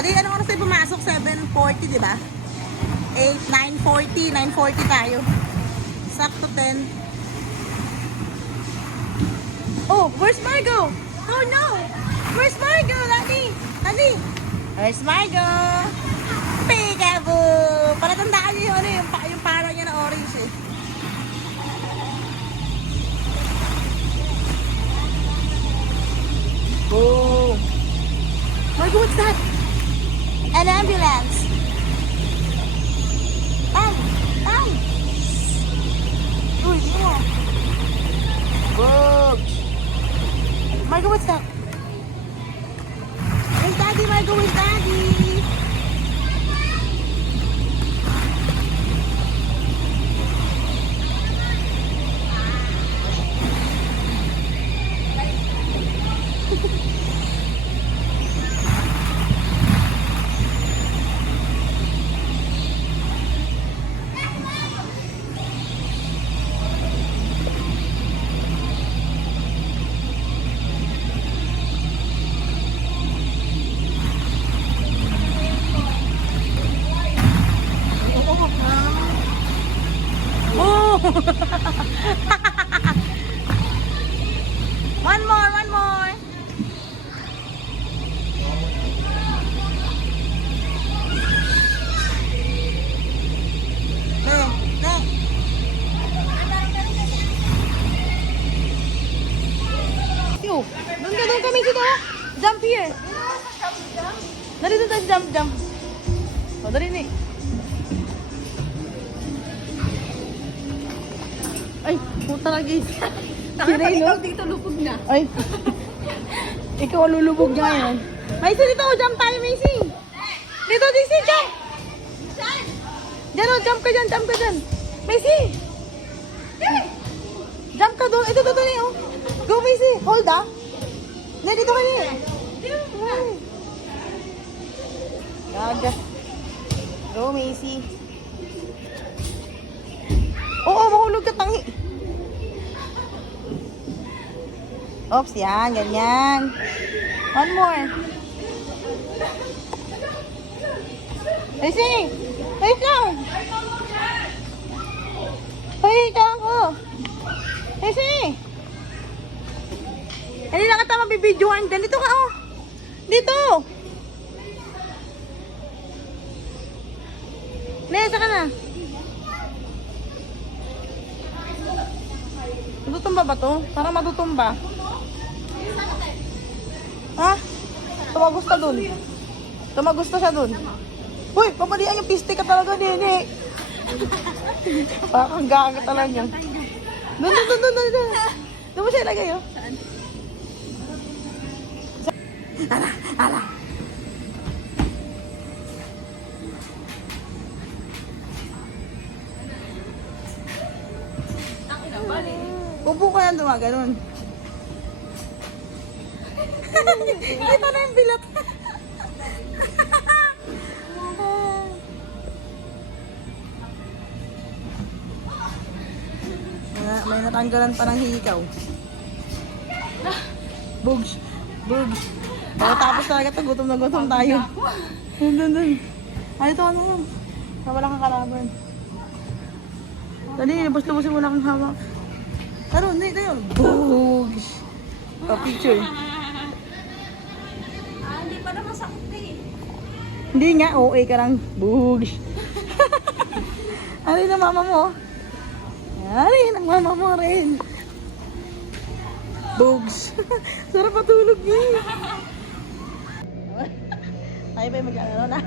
Adi, anong oras tayo pumasok? 7:40, di ba? 9:40 tayo. Sakto 10. Oh, where's Margo? Oh no! Where's Margo, Daddy? Daddy? Where's Margo? Peekaboo! Palatandaan niyo yung parang niya na orange eh. Oh! Margo, what's that? An ambulance. Ay! Uy, yeah. Bugs. Margo, what's that? Where's Daddy, Margo? Where's Daddy? One more. Doon kami dito. Jump here. Dali doon tayo, jump. O, dali ni. Ay, puta lagi. Pag ikaw dito, lupog na. Ay. Ikaw ang lulubog niya ngayon. Macy, dito. Jump tayo, Macy. Dito, Macy, jump. Diyan, jump ka dyan. Macy. Jump ka doon. Ito, oh. Go, Macy. Hold, ah. Hindi, dito ka niya. Gaga. Go, Macy. Oo, mahulog ka, tangi. Oops, yan, ganyan. One more. Macy! Wait lang! Wait lang ako! Macy! Hindi na kita mabibidyoan. Dito ka, oh! Dito! Nesa ka na. Matutumba ba to? Parang matutumba. Ha? Tumagusta dun. Tumagusta siya dun. Uy, papalian yung piste ka talaga, Nene. Parang gaga talaga niya. Dun. Doon mo siya ilagay, oh. Ala. Upo ka yan, dumaganon. Kita na yung bilat. May natanggalan pa ng hikaw. Bugs. Tapos talaga ito, gutom na gutom tayo. Dun. Ay, ito ano lang. Wala kang kalaban. Dali, lubos-lubosin mo na akong hawak. Taro, hindi tayo. Bugs. Picture. Hindi pa naman sakit eh. Hindi nga, OA ka lang. Bugs. Ari na mama mo. Ari na mama mo rin. Bugs. Sarap matulog niya. Tayo ba'y mag-ano na?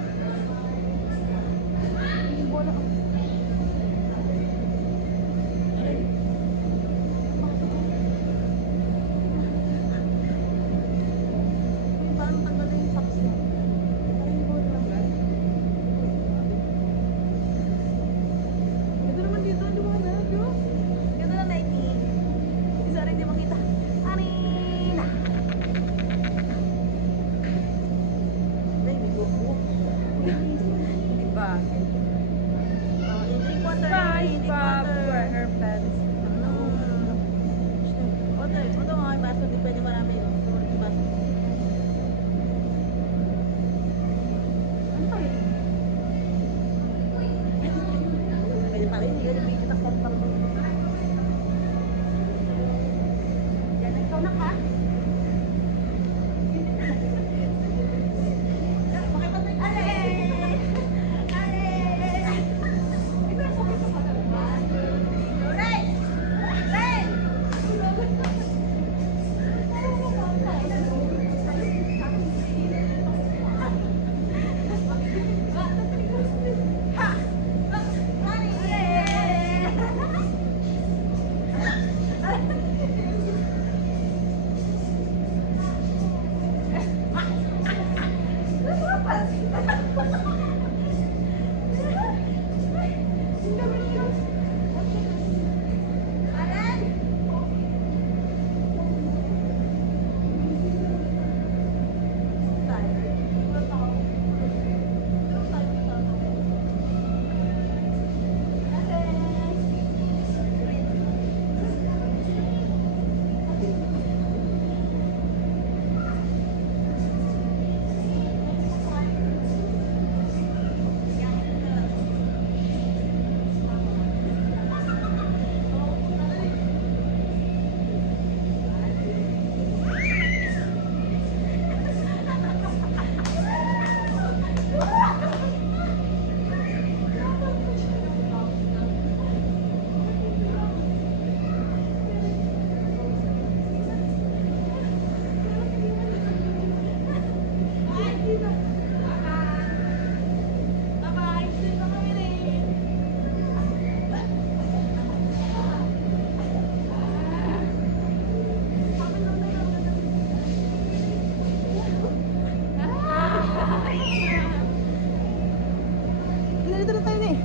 Dito na tayo eh.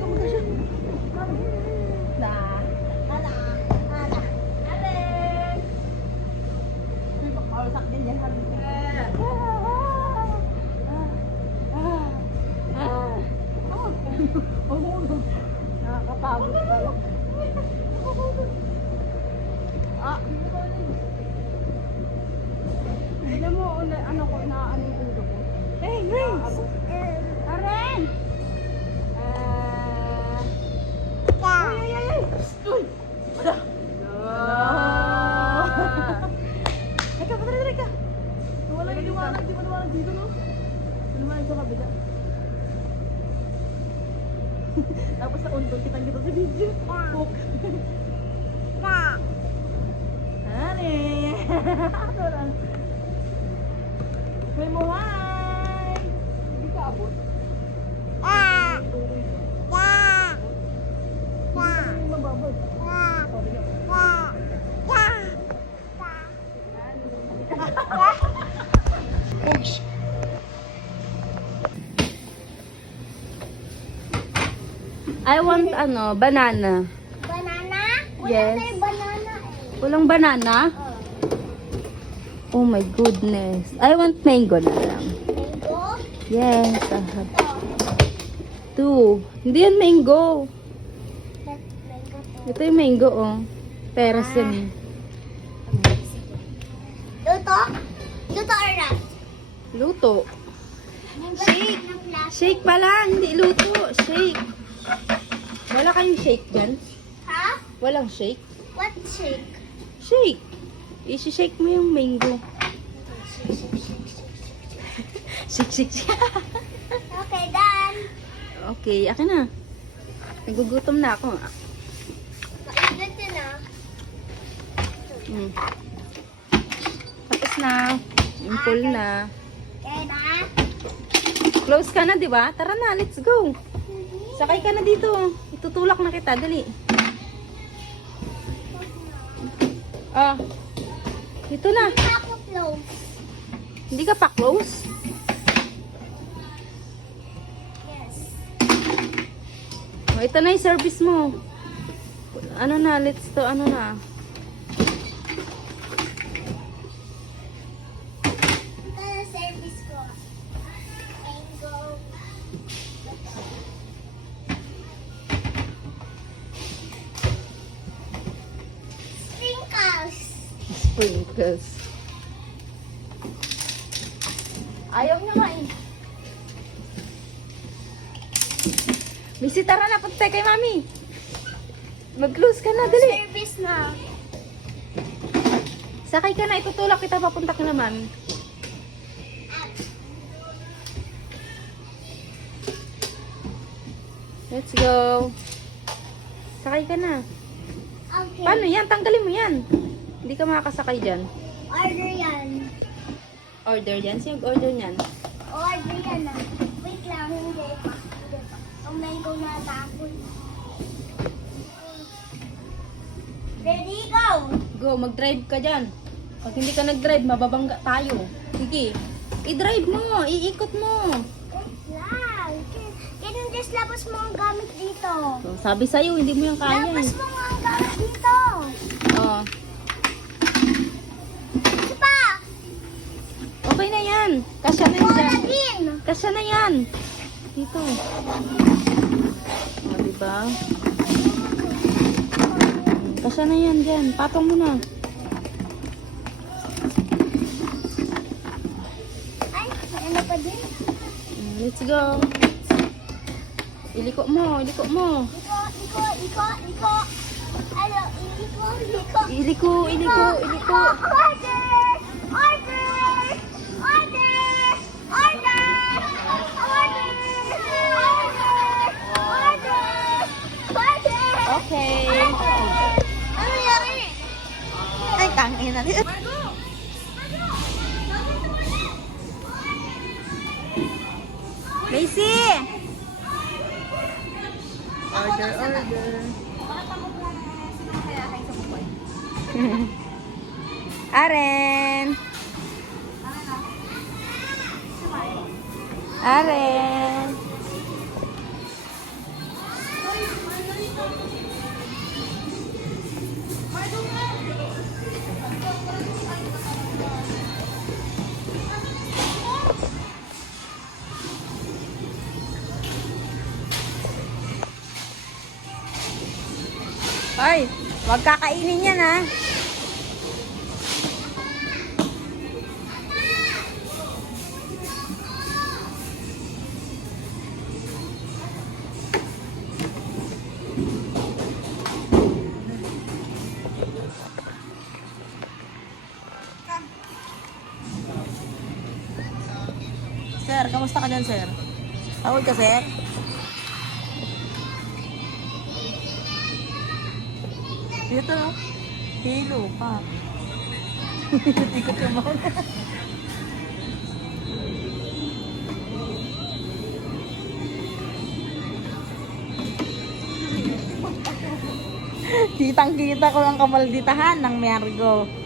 Gumagay siya. Uy, pakalsak din yan. Nakakapagod pala. Alam mo, ano ko, inaano yung ulo ko. Hey, Grace! Karen! Ay, ay, ay! Uy! Wala! Teka, patry ka! Wala yung liwanag, di ba liwanag dito, no? Liwanag sa kabila. Tapos naundol kitang kita sa video. Hook! Hari! May mo, hi! Hindi ka abot. May mababag. Oops! I want banana. Banana? Wala Yes. tayong banana eh. Walang banana? Oh my goodness. I want mango na lang. Mango? Yes, I have two. Hindi yan mango. Mango to. Ito yung mango, oh. Peras yan. Luto? Luto or not? Luto. Shake! Shake pa lang, hindi luto. Shake. Wala kayong shake dyan? Ha? Walang shake? What shake? Shake. I-shake mo yung mango. Shake, shake, shake. Okay, done. Okay, akin na. Nagugutom na ako. Mainit yun ah. Mm. Tapos na. Impul na. Okay na? Close ka na, di ba? Tara na, let's go. Sakay ka na dito. Itutulak na kita, dali. Ah. Ito na. Hindi ako close. Hindi ka pa close? Yes. Oh, ito na yung service mo. Ano na, let's to, ano na. Ito na service ko. Mango. Sprinkles. Sprinkles. Ayaw niya nga eh. Missy, tara na, punta kay mami. Mag-close ka na, dali. Service na. Sakay ka na, itutulak kita papunta ka na mami. Let's go. Sakay ka na. Okay. Paano yan? Tanggalin mo yan. Hindi ka makakasakay dyan. Order yan. Order yan. Sino order niyan? Order yan ah. Wait lang, hindi pa. Hindi pa. Ang mango na tapon. Ready, go! Go, mag-drive ka dyan. Pag hindi ka nag-drive, mababangga tayo. Sige. I-drive mo. Iikot mo. Wait lang. Ganun, just labas mo ang gamit dito. So, sabi sa'yo, hindi mo yung kaya Labas eh. mo nga ang gamit dito. Oh. Isa pa! Okay na yan. Kasya na Wala yan. din! Kasya na yan. Dito. O, diba? Kasya na yan dyan. Patong mo na. Ay, may ano pa din? Let's go. Iliko mo. Iliko mo. Iko. Ano, iko. Iliko. Iliko. Iliko. Order! Order! Order! Order! Order! Order! Order! Okay. Ano yan? Ay, tangin na. Macy! Order. Aren! Aren. Ay, wag kakainin yan ha. Sir, kamusta ka dyan, sir? Tawag ka, sir? Dito, no? Hilo pa. Ikot yung mga. Kitang-kita ko ang kamalditahan ng Mergo.